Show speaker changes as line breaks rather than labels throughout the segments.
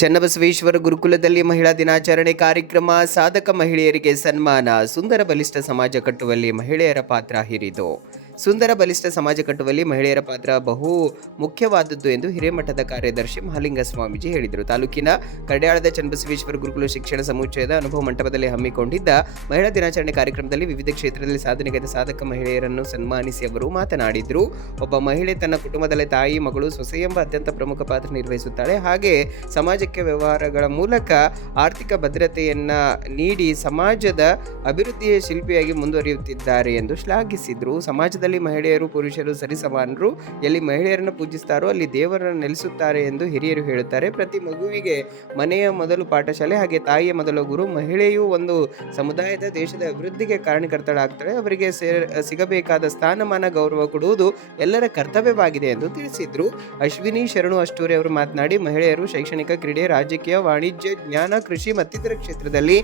ಚನ್ನಬಸವೇಶ್ವರ ಗುರುಕುಲದಲ್ಲಿ ಮಹಿಳಾ ದಿನಾಚರಣೆ ಕಾರ್ಯಕ್ರಮ, ಸಾಧಕ ಮಹಿಳೆಯರಿಗೆ ಸನ್ಮಾನ, ಸುಂದರ ಬಲಿಷ್ಠ ಸಮಾಜ ಕಟ್ಟುವಲ್ಲಿ ಮಹಿಳೆಯರ ಪಾತ್ರ ಹಿರಿದು. ಸುಂದರ ಬಲಿಷ್ಠ ಸಮಾಜ ಕಟ್ಟುವಲ್ಲಿ ಮಹಿಳೆಯರ ಪಾತ್ರ ಬಹು ಮುಖ್ಯವಾದದ್ದು ಎಂದು ಹಿರೇಮಠದ ಕಾರ್ಯದರ್ಶಿ ಮಹಾಲಿಂಗ ಸ್ವಾಮೀಜಿ ಹೇಳಿದರು. ತಾಲೂಕಿನ ಕಡ್ಯಾಳದ ಚನ್ನಬಸವೇಶ್ವರ ಗುರುಕುಲ ಶಿಕ್ಷಣ ಸಮುಚ್ಚಯದ ಅನುಭವ ಮಂಟಪದಲ್ಲಿ ಹಮ್ಮಿಕೊಂಡಿದ್ದ ಮಹಿಳಾ ದಿನಾಚರಣೆ ಕಾರ್ಯಕ್ರಮದಲ್ಲಿ ವಿವಿಧ ಕ್ಷೇತ್ರದಲ್ಲಿ ಸಾಧನೆಗೈದ ಸಾಧಕ ಮಹಿಳೆಯರನ್ನು ಸನ್ಮಾನಿಸಿ ಅವರು ಮಾತನಾಡಿದರು. ಒಬ್ಬ ಮಹಿಳೆ ತನ್ನ ಕುಟುಂಬದಲ್ಲಿ ತಾಯಿ, ಮಗಳು ಸೊಸೆ ಎಂಬ ಅತ್ಯಂತ ಪ್ರಮುಖ ಪಾತ್ರ ನಿರ್ವಹಿಸುತ್ತಾಳೆ. ಹಾಗೆ ಸಮಾಜಕ್ಕೆ ವ್ಯವಹಾರಗಳ ಮೂಲಕ ಆರ್ಥಿಕ ಭದ್ರತೆಯನ್ನು ನೀಡಿ ಸಮಾಜದ ಅಭಿವೃದ್ಧಿಯ ಶಿಲ್ಪಿಯಾಗಿ ಮುಂದುವರಿಯುತ್ತಿದ್ದಾರೆ ಎಂದು ಶ್ಲಾಘಿಸಿದರು. ಸಮಾಜದಲ್ಲಿ ಮಹಿಳೆಯರು, ಪುರುಷರು, ಸರಿಸಮಾನರು ಎಲ್ಲಿ ಮಹಿಳೆಯರನ್ನು ಪೂಜಿಸ್ತಾರೋ ಅಲ್ಲಿ ದೇವರನ್ನು ನೆಲೆಸುತ್ತಾರೆ ಎಂದು ಹಿರಿಯರು ಹೇಳುತ್ತಾರೆ. ಪ್ರತಿ ಮಗುವಿಗೆ ಮನೆಯ ಮೊದಲು ಪಾಠಶಾಲೆ, ಹಾಗೆ ತಾಯಿಯ ಮೊದಲ ಗುರು, ಮಹಿಳೆಯು ಒಂದು ಸಮುದಾಯದ ದೇಶದ ಅಭಿವೃದ್ಧಿಗೆ ಕಾರಣಕರ್ತಳಾಗ್ತಾಳೆ. ಅವರಿಗೆ ಸಿಗಬೇಕಾದ ಸ್ಥಾನಮಾನ, ಗೌರವ ಕೊಡುವುದು ಎಲ್ಲರ ಕರ್ತವ್ಯವಾಗಿದೆ ಎಂದು ತಿಳಿಸಿದ್ರು. ಅಶ್ವಿನಿ ಶರಣು ಅಷ್ಟೂರಿ ಅವರು ಮಾತನಾಡಿ, ಮಹಿಳೆಯರು ಶೈಕ್ಷಣಿಕ ಕ್ರೀಡೆ, ರಾಜಕೀಯ, ವಾಣಿಜ್ಯ, ಜ್ಞಾನ, ಕೃಷಿ ಮತ್ತಿತರ ಕ್ಷೇತ್ರದಲ್ಲಿ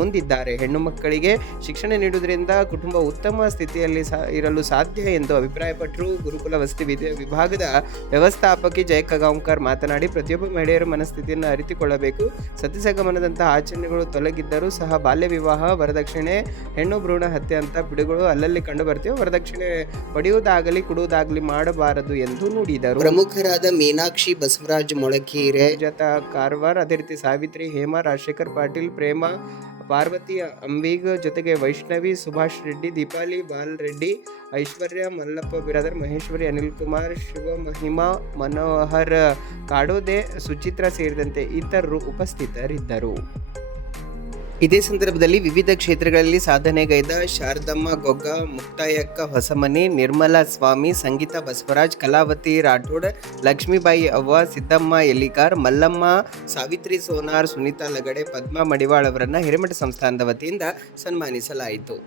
ಮುಂದಿದ್ದಾರೆ. ಹೆಣ್ಣು ಮಕ್ಕಳಿಗೆ ಶಿಕ್ಷಣ ನೀಡುವುದರಿಂದ ಕುಟುಂಬ ಉತ್ತಮ ಸ್ಥಿತಿಯಲ್ಲಿ ಸಾ ಸಾಧ್ಯ ಎಂದು ಅಭಿಪ್ರಾಯಪಟ್ಟರು. ಗುರುಕುಲ ವಸತಿ ವಿದ್ಯಾ ವಿಭಾಗದ ವ್ಯವಸ್ಥಾಪಕಿ ಜಯ ಕಗಾಂಕರ್ ಮಾತನಾಡಿ ಪ್ರತಿಯೊಬ್ಬ ಮಹಿಳೆಯರ ಮನಸ್ಥಿತಿಯನ್ನು ಅರಿತುಕೊಳ್ಳಬೇಕು. ಸತಿಸಗಮನದಂತಹ ಆಚರಣೆಗಳು ತೊಲಗಿದ್ದರೂ ಸಹ ಬಾಲ್ಯ ವಿವಾಹ ವರದಕ್ಷಿಣೆ ಹೆಣ್ಣು ಭ್ರೂಣ ಹತ್ಯೆ ಅಂತ ಬಿಡುಗಳು ಅಲ್ಲಲ್ಲಿ ಕಂಡು ಬರ್ತೀವಿ ವರದಕ್ಷಿಣೆ ಪಡೆಯುವುದಾಗಲಿ ಕೊಡುವುದಾಗಲಿ ಮಾಡಬಾರದು ಎಂದು ನುಡಿದರು. ಪ್ರಮುಖರಾದ ಮೀನಾಕ್ಷಿ ಬಸವರಾಜ್ ಮೊಳಕೀರೆ ಜತ ಕಾರ್ವಾರ್ ಅದೇ ರೀತಿ ಸಾವಿತ್ರಿ ಹೇಮಾ ರಾಜಶೇಖರ್ ಪಾಟೀಲ್ ಪ್ರೇಮ ಪಾರ್ವತಿ ಅಂಬಿಗ್ ಜೊತೆಗೆ ವೈಷ್ಣವಿ ಸುಭಾಷ್ ರೆಡ್ಡಿ, ದೀಪಾಲಿ ಬಾಲ್ ರೆಡ್ಡಿ ಐಶ್ವರ್ಯ ಮಲ್ಲಪ್ಪ ಬಿರಾದರ್, ಮಹೇಶ್ವರಿ ಅನಿಲ್ ಕುಮಾರ್ ಶಿವ ಮಹಿಮಾ ಮನೋಹರ್ ಕಾಡೋದೆ, ಸುಚಿತ್ರ ಸೇರಿದಂತೆ ಇತರರು ಉಪಸ್ಥಿತರಿದ್ದರು. ಇದೇ ಸಂದರ್ಭದಲ್ಲಿ ವಿವಿಧ ಕ್ಷೇತ್ರಗಳಲ್ಲಿ ಸಾಧನೆಗೈದ ಶಾರದಮ್ಮ ಗೊಗ್ಗ, ಮುಕ್ತಾಯಕ್ಕ ಹೊಸಮನೆ, ನಿರ್ಮಲಾ ಸ್ವಾಮಿ, ಸಂಗೀತ ಬಸವರಾಜ್, ಕಲಾವತಿ ರಾಠೋಡ್, ಲಕ್ಷ್ಮೀಬಾಯಿ ಅವ್ವ, ಸಿದ್ದಮ್ಮ ಎಲ್ಲಿಕಾರ್ ಮಲ್ಲಮ್ಮ, ಸಾವಿತ್ರಿ ಸೋನಾರ್, ಸುನೀತಾ ಲಗಡೆ, ಪದ್ಮಾ ಮಡಿವಾಳ್ ಅವರನ್ನು ಹಿರೇಮಠ ಸಂಸ್ಥಾನದ ವತಿಯಿಂದ ಸನ್ಮಾನಿಸಲಾಯಿತು.